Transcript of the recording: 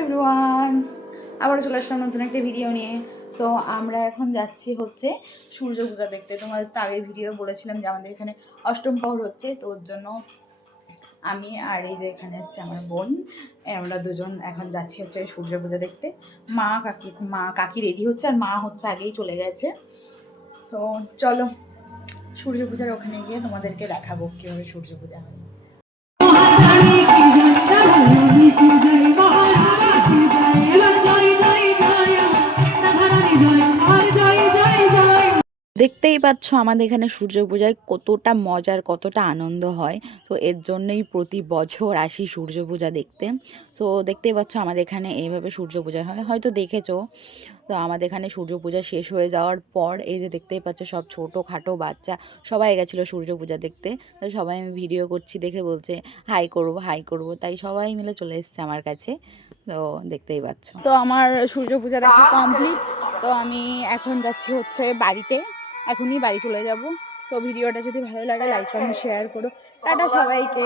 Everyone, আবার চলে আসলাম নতুন একটা ভিডিও নিয়ে। তো আমরা এখন যাচ্ছি হচ্ছে সূর্য পূজা দেখতে। তোমাদের তো আগের ভিডিও বলেছিলাম যে আমাদের এখানে অষ্টম প্রহর হচ্ছে, তো ওর জন্য আমি আর এই যে এখানে হচ্ছে আমার বোন, আমরা দুজন এখন যাচ্ছি হচ্ছে সূর্য পূজা দেখতে। মা কাকি রেডি হচ্ছে, আর মা হচ্ছে আগেই চলে গেছে। তো চলো সূর্য পূজার ওখানে গিয়ে তোমাদেরকে দেখাবো কীভাবে সূর্য পূজা হয়। দেখতেই পাচ্ছ আমাদের এখানে সূর্য পূজায় কতটা মজার, কতটা আনন্দ হয়। তো এর জন্যই প্রতি বছর আসি সূর্য পূজা দেখতে। তো দেখতেই পাচ্ছ আমাদের এখানে এইভাবে সূর্য পূজা হয়, হয়তো দেখেছো। তো আমাদের এখানে সূর্য পূজা শেষ হয়ে যাওয়ার পর এই যে দেখতেই পাচ্ছ সব ছোটোখাটো বাচ্চা সবাই গেছিলো সূর্য পূজা দেখতে। তো সবাই আমি ভিডিও করছি দেখে বলছে হাই করবো হাই করবো, তাই সবাই মিলে চলে এসছে আমার কাছে। তো দেখতেই পাচ্ছ, তো আমার সূর্য পূজা দেখা কমপ্লিট। তো আমি এখন যাচ্ছি হচ্ছে বাড়িতে, এখনই বাড়ি চলে যাব। তো ভিডিওটা যদি ভালো লাগে লাইক কমেন্ট শেয়ার করো। টাটা সবাইকে।